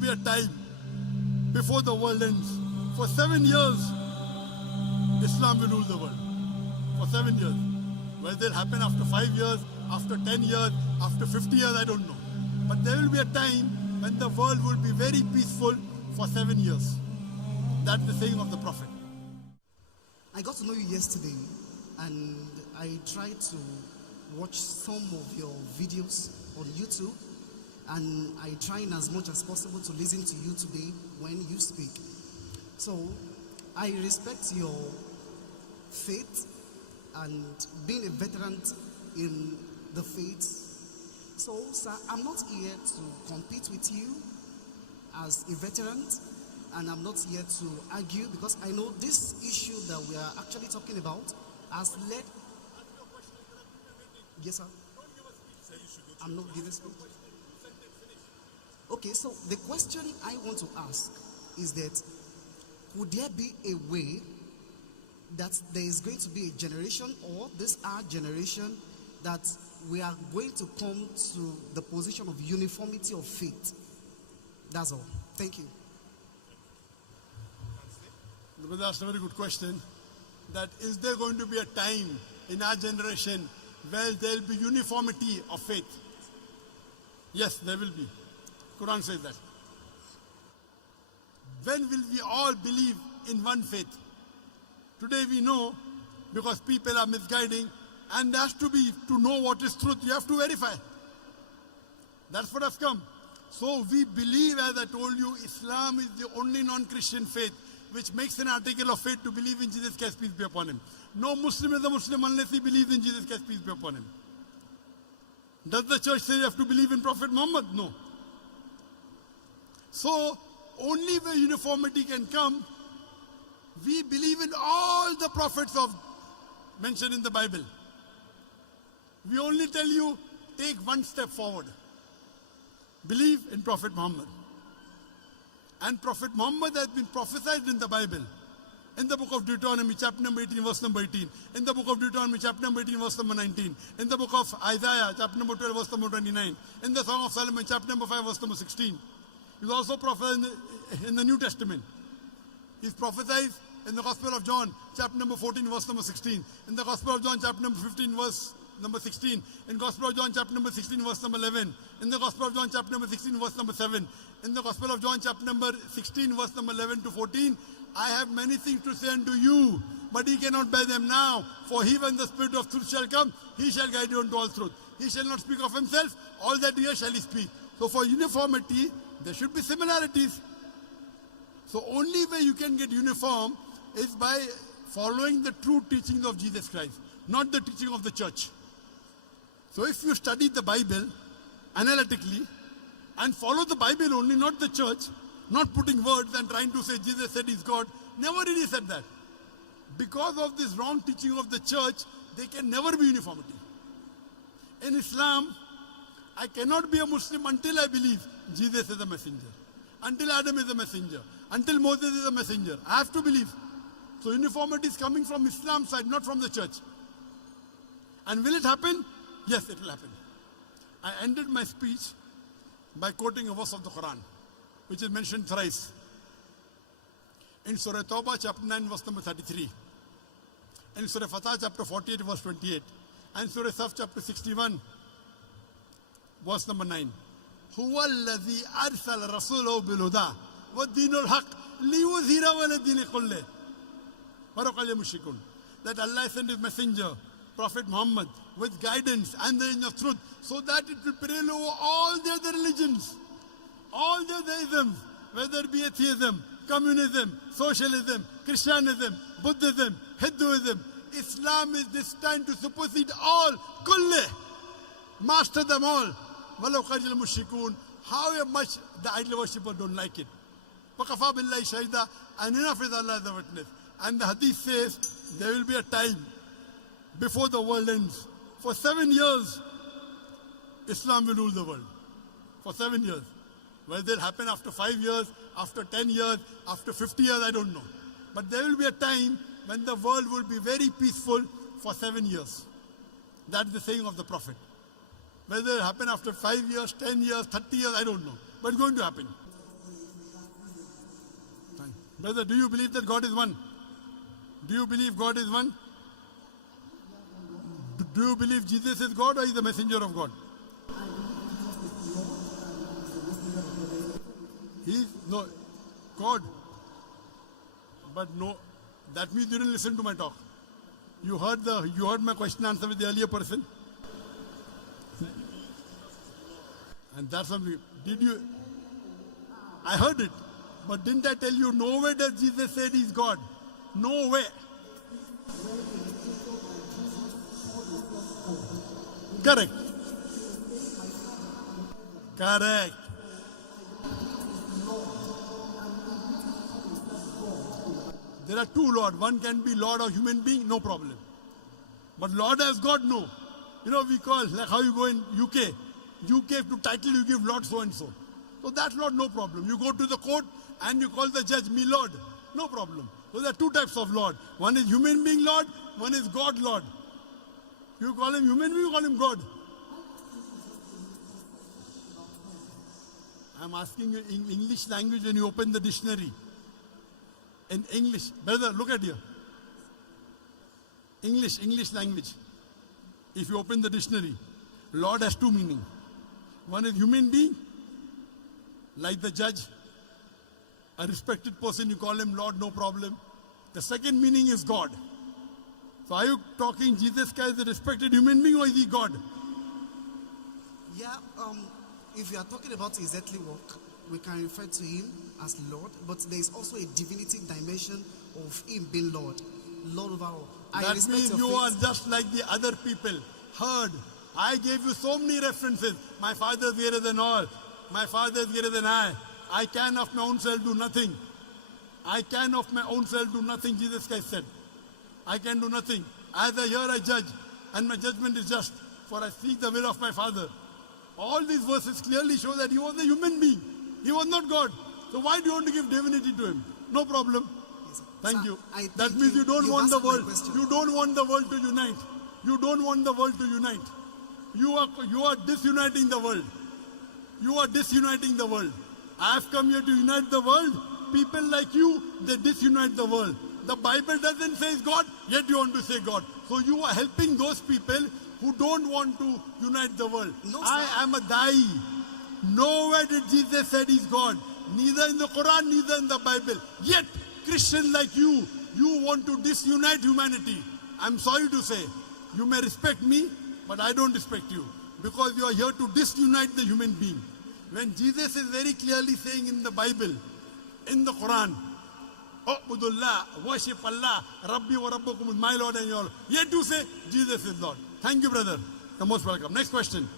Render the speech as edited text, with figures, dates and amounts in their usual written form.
be a time before the world ends. For 7 years, Islam will rule the world. For 7 years. Whether it'll happen after 5 years, after 10 years, after 50 years, I don't know. But there will be a time when the world will be very peaceful for 7 years. That's the saying of the Prophet. I got to know you yesterday, and I tried to watch some of your videos on YouTube, and I try as much as possible to listen to you today when you speak. So I respect your faith and being a veteran in the faith. So, sir, I'm not here to compete with you as a veteran, and I'm not here to argue, because I know this issue that we are actually talking about has led. Yes, sir. I'm not giving speech. Okay, so the question I want to ask is that, could there be a way that there is going to be a generation, or this our generation, that we are going to come to the position of uniformity of faith? That's all. Thank you. The brother asked a very good question. That is there going to be a time in our generation where there will be uniformity of faith? Yes, there will be. Quran says that. When will we all believe in one faith? Today we know, because people are misguiding, and there has to be, to know what is truth, you have to verify. That's what has come. So we believe, as I told you, Islam is the only non-Christian faith which makes an article of faith to believe in Jesus Christ, peace be upon him. No Muslim is a Muslim unless he believes in Jesus Christ, peace be upon him. Does the church say you have to believe in Prophet Muhammad? No. So, only where uniformity can come, we believe in all the prophets of mentioned in the Bible. We only tell you, take one step forward. Believe in Prophet Muhammad. And Prophet Muhammad has been prophesied in the Bible. In the book of Deuteronomy, chapter number 18, verse number 18. In the book of Deuteronomy, chapter number 18, verse number 19. In the book of Isaiah, chapter number 12, verse number 29. In the Song of Solomon, chapter number 5, verse number 16. He's also prophesied in the New Testament. He's prophesied in the Gospel of John, chapter number 14, verse number 16. In the Gospel of John, chapter number 15, verse number 16. In Gospel of John, chapter number 16, verse number 11. In the Gospel of John, chapter number 16, verse number 7. In the Gospel of John, chapter number 16, verse number 11 to 14. I have many things to say unto you, but ye cannot bear them now. For he, when the Spirit of truth shall come, he shall guide you unto all truth. He shall not speak of himself, all that he hears shall he speak. So for uniformity, there should be similarities. So only way you can get uniform is by following the true teachings of Jesus Christ, not the teaching of the church. So if you study the Bible analytically and follow the Bible only, not the church, not putting words and trying to say Jesus said he's God, never did he said that. Because of this wrong teaching of the church, there can never be uniformity. In Islam, I cannot be a Muslim until I believe Jesus is a messenger, until Adam is a messenger, until Moses is a messenger. I have to believe. So uniformity is coming from Islam's side, not from the church. And will it happen? Yes, it will happen. I ended my speech by quoting a verse of the Quran, which is mentioned thrice. In Surah Tawbah, chapter 9, verse number 33. In Surah Fatah, chapter 48, verse 28. And Surah Saf, chapter 61, verse number 9. هو الذي أرسل رسوله بالهدى والدين الحق ليظهره على الدين كله ولو كره المشركون. That Allah sent his messenger, Prophet Muhammad, with guidance and the religion of truth, so that it will prevail over all the other religions, all the other isms, whether it be atheism, communism, socialism, Christianism, Buddhism, Hinduism. Islam is destined to supersede all, kulle, master them all. وَلَوْ قَرِجَ الْمُشْرِكُونَ. However much the idol worshippers don't like it. وَكَفَى بِاللَّهِ شَهِيدًا. And enough is Allah as a witness. And the hadith says there will be a time before the world ends. For 7 years, Islam will rule the world. For 7 years. Whether it'll happen after 5 years, after 10 years, after 50 years, I don't know. But there will be a time when the world will be very peaceful for 7 years. That's the saying of the Prophet. Whether it happen after 5 years, 10 years, 30 years, I don't know. But it's going to happen. Brother, do you believe that God is one? Do you believe God is one? Do you believe Jesus is God or is the messenger of God? He's no God. But no, that means you didn't listen to my talk. You heard my question answer with the earlier person. And that's what did you? I heard it. But didn't I tell you nowhere does Jesus say he's God? Nowhere. Correct. Correct. There are two Lord. One can be Lord or human being, no problem. But Lord as God, no. You know, we call, like how you go in UK. UK to title you give Lord so and so. So that's Lord, no problem. You go to the court and you call the judge me Lord. No problem. So there are two types of Lord. One is human being Lord, one is God Lord. You call him human being, you call him God. I'm asking you in English language when you open the dictionary. In English, brother, look at here. English language. If you open the dictionary, Lord has two meanings. One is human being, like the judge, a respected person, you call him Lord, no problem. The second meaning is God. So are you talking Jesus Christ is a respected human being or is he God? Yeah, if you are talking about his earthly work, we can refer to him as Lord, but there is also a divinity dimension of him being Lord. Lord over all. That means you are just like the other people. Heard. I gave you so many references. My Father is greater than all. My Father is greater than I. I can of my own self do nothing. I can of my own self do nothing, Jesus Christ said. I can do nothing. As I hear, I judge. And my judgment is just. For I seek the will of my Father. All these verses clearly show that he was a human being. He was not God. So why do you want to give divinity to him? No problem. Yes, Thank you. That That means you don't want the world. You don't want the world to unite. You don't want the world to unite. You are disuniting the world. You are disuniting the world. I have come here to unite the world. People like you, they disunite the world. The Bible doesn't say God, yet you want to say God. So you are helping those people who don't want to unite the world. No, I am a Dai. Nowhere did Jesus say he's God. Neither in the Quran, neither in the Bible. Yet, Christians like you want to disunite humanity. I'm sorry to say, you may respect me, but I don't respect you. Because you are here to disunite the human being. When Jesus is very clearly saying in the Bible, in the Quran, Ubudullah, worship Allah, Rabbi wa Rabbukum, my Lord and your Lord. Yet you say, Jesus is Lord. Thank you, brother. You're most welcome. Next question.